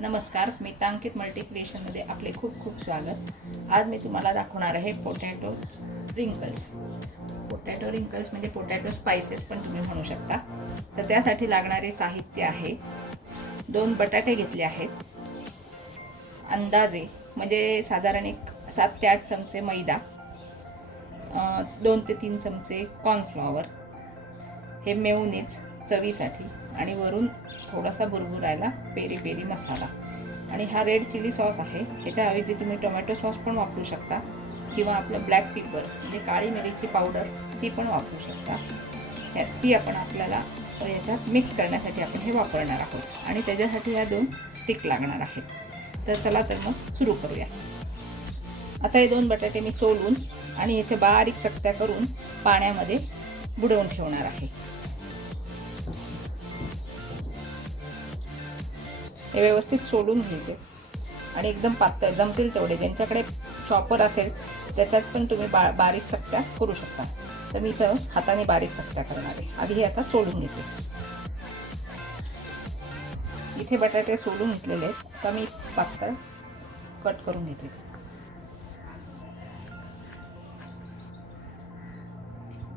नमस्कार, स्मितांकित मल्टी क्रिएशनमध्ये आपले खूप खूप स्वागत. आज मी तुम्हाला दाखवणार आहे पोटॅटो रिंकल्स. पोटॅटो रिंकल्स म्हणजे पोटॅटो स्पायसेस पण तुम्ही म्हणू शकता. तर त्यासाठी लागणारे साहित्य आहे 2 बटाटे घेतले आहेत, अंदाजे म्हणजे साधारण एक 7 ते 8 चमचे मैदा, 2 ते 3 चमचे कॉर्नफ्लॉवर, हे मेयोनीज चवीसाठी आणि वरून थोडासा बुरबुरायला पेरी पेरी मसाला. आणि हा रेड चिली सॉस आहे. ह्याच्या ऐवजी तुम्ही टोमॅटो सॉस पण वापरू शकता किंवा आपलं ब्लॅक पेपर म्हणजे काळी मिरीची पावडर ती पण वापरू शकता. ती आपण आपल्याला याच्यात मिक्स करण्यासाठी आपण हे वापरणार आहोत आणि त्याच्यासाठी ह्या 2 स्टिक लागणार आहेत. तर चला तर मग सुरू करूया. आता हे 2 बटाटे मी सोलून आणि ह्याच्या बारीक चकत्या करून पाण्यामध्ये बुडवून ठेवणार आहे. हे व्यवस्थित सोलून घ्यायचे आणि एकदम पातळ जमतील तेवढे. ज्यांच्याकडे चॉपर असेल त्याच्यात पण तुम्ही बारीक चकत्या करू शकता. तर मी इथं हाताने बारीक चकत्या करणार आहे. आधी हे आता सोलून घेते. इथे बटाटे सोलून घेतलेले आहेत. आता मी पातळ कट करून घेते.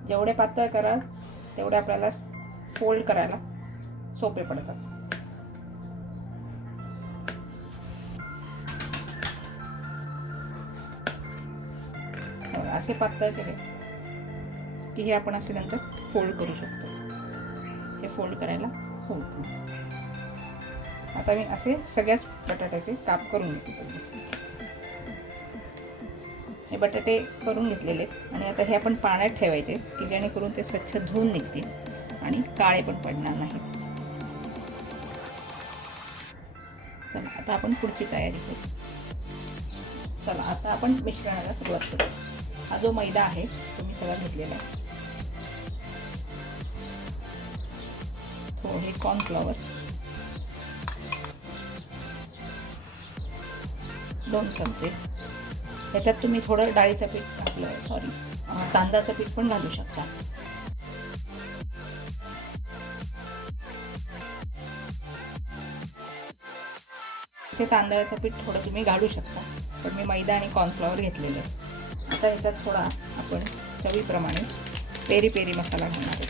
जेवढे पातळ कराल तेवढे आपल्याला फोल्ड करायला सोपे पडतात. असे पातळ केले की हे आपण असे नंतर फोल्ड करू शकतो. हे फोल्ड करायला होत. आता मी असे सगळ्याच बटाट्याचे काप करून घेते. हे बटाटे करून घेतलेले आणि आता हे आपण पाण्यात ठेवायचे की जेणेकरून ते स्वच्छ धुवून निघतील आणि काळे पण पडणार नाहीत. चला आता आपण पुढची तयारी करू. चला आता आपण मिश्रणाला सुरुवात करू. हा जो मैदा आहे तो मी सगळा घेतलेला आहे. थोडे कॉर्नफ्लॉवर, 2 चमचे. त्याच्यात तुम्ही थोडं डाळीचं पीठ तांदळाचं पीठ पण घालू शकता. इथे तांदळाचं पीठ थोडं तुम्ही घालू शकता, पण मी मैदा आणि कॉर्नफ्लॉवर घेतलेलं आहे. आता याच्यात थोडा आपण चवीप्रमाणे पेरी पेरी मसाला घालणार आहे.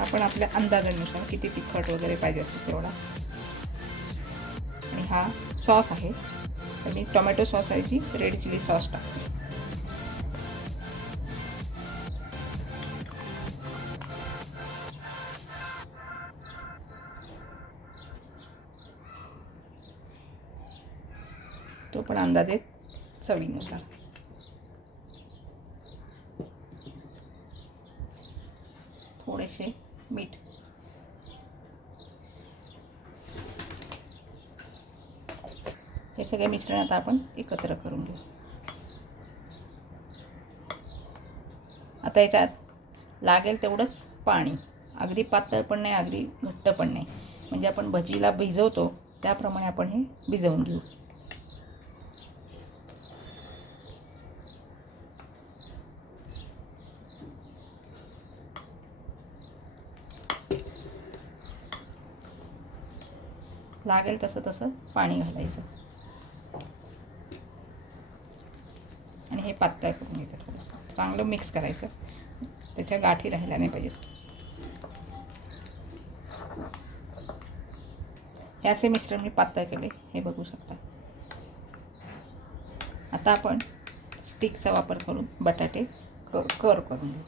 आपण आपल्या अंदाजानुसार किती तिखट वगैरे पाहिजे असेल तेवढा. आणि हा सॉस आहे तर मी टोमॅटो सॉस ऐवजी रेड चिली सॉस टाकते. तो पण अंदाजे चवीनुसार. थोडेसे मीठ. हे सगळे मिश्रण आता आपण एकत्र करून घेऊ. आता याच्यात लागेल तेवढंच पाणी. अगदी पातळ पण नाही, अगदी घट्ट पण नाही. म्हणजे आपण भजीला भिजवतो त्याप्रमाणे आपण हे भिजवून घेऊ. लागेल तसं तसं पाणी घालायचं आणि हे पातळ करून घ्यायचं. थोडंसं चांगलं मिक्स करायचं, त्याच्या गाठी राहिल्या नाही पाहिजेत. हे असे मिश्रण मी पातळ केले, हे बघू शकता. आता आपण स्टिकचा वापर करून बटाटे कर करून घेऊ.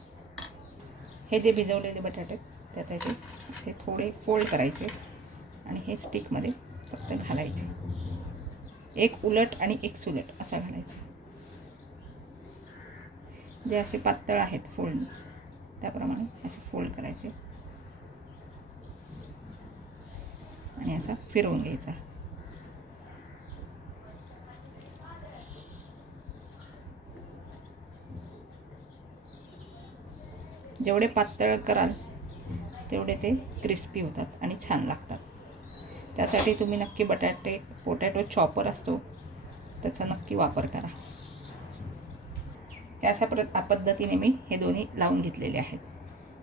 हे जे भिजवलेले बटाटे त्यात असे थोडे फोल्ड करायचे आणि हे स्टिकमध्ये फक्त घालायचे. एक उलट आणि एक सुलट असं घालायचं. जे असे पातळ आहेत फोल्ड त्याप्रमाणे असे फोल्ड करायचे आणि असा फिरवून घ्यायचा. जेवढे पातळ कराल तेवढे ते क्रिस्पी होतात आणि छान लागतात. त्यासाठी तुम्ही नक्की पोटॅटो चॉपर असतो त्याचा नक्की वापर करा. अशा पद्धतीने मी हे दोन्ही लावून घेतलेले आहेत.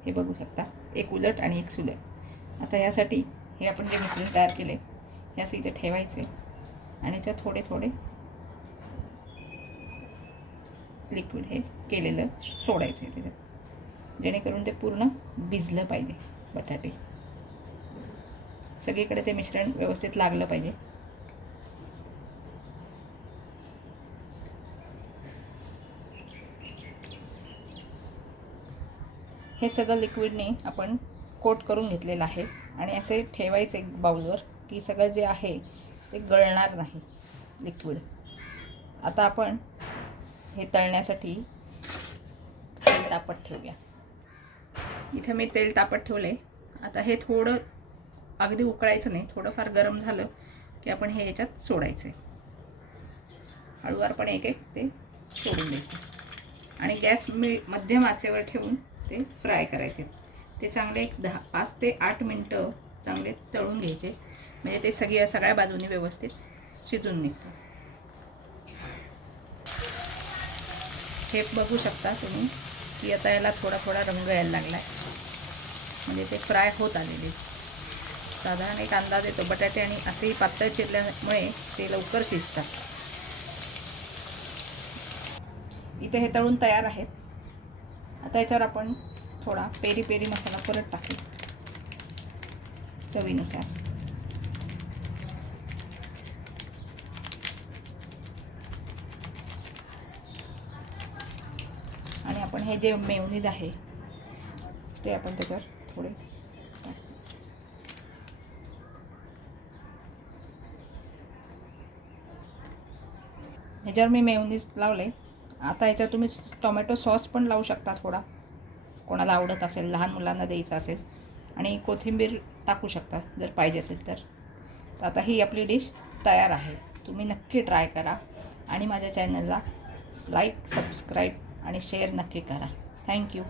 हे बघू शकता, एक उलट आणि एक सुलट. आता यासाठी हे आपण जे मिश्रण तयार केले हे असं इथे ठेवायचे आणि याच्यात थोडे थोडे लिक्विड हे केलेलं सोडायचं आहे त्याच्यात, जेणेकरून ते पूर्ण भिजलं पाहिजे. बटाटे सगळीकडे ते मिश्रण व्यवस्थित लागलं पाहिजे. हे सगळं लिक्विडने आपण कोट करून घेतलेलं आहे आणि असे ठेवायचे एक बाउलवर की सगळं जे आहे ते गळणार नाही लिक्विड. आता आपण हे तळण्यासाठी तेल तापत ठेवूया. इथे मी तेल तापत ठेवले. आता हे थोडं अगदी उकळायचं नाही, थोडंफार गरम झालं की आपण हे याच्यात सोडायचं आहे. हळूवारपणे एक एक ते सोडून द्यायचं आणि गॅस मध्यम आचेवर ठेवून ते फ्राय करायचे. ते चांगले एक 5 ते 8 मिनटं चांगले तळून घ्यायचे, म्हणजे ते सगळ्या बाजूने व्यवस्थित शिजून निघतं. हे बघू शकता तुम्ही की आता याला थोडा थोडा रंग यायला लागला आहे, म्हणजे ते फ्राय होत आलेले. साधारण एक अंदाज येतो. बटाटे आणि असेही पातळ चिरल्यामुळे ते लवकर शिजतात. इथे हे तळून तयार आहेत. आता याच्यावर आपण थोडा पेरी पेरी मसाला परत टाकू चवीनुसार. आणि आपण हे जे मेयोनीज आहे ते आपण त्याच्यावर थोडे ह्याच्यावर मी मेयोनीज लावले. आता याच्यावर तुम्ही टोमॅटो सॉस पण लावू शकता थोडा, कोणाला आवडत असेल, लहान मुलांना द्यायचं असेल, आणि कोथिंबीर टाकू शकता जर पाहिजे असेल तर. आता ही आपली डिश तयार आहे. तुम्ही नक्की ट्राय करा आणि माझ्या चॅनलला लाईक, सबस्क्राईब आणि शेअर नक्की करा. थँक्यू.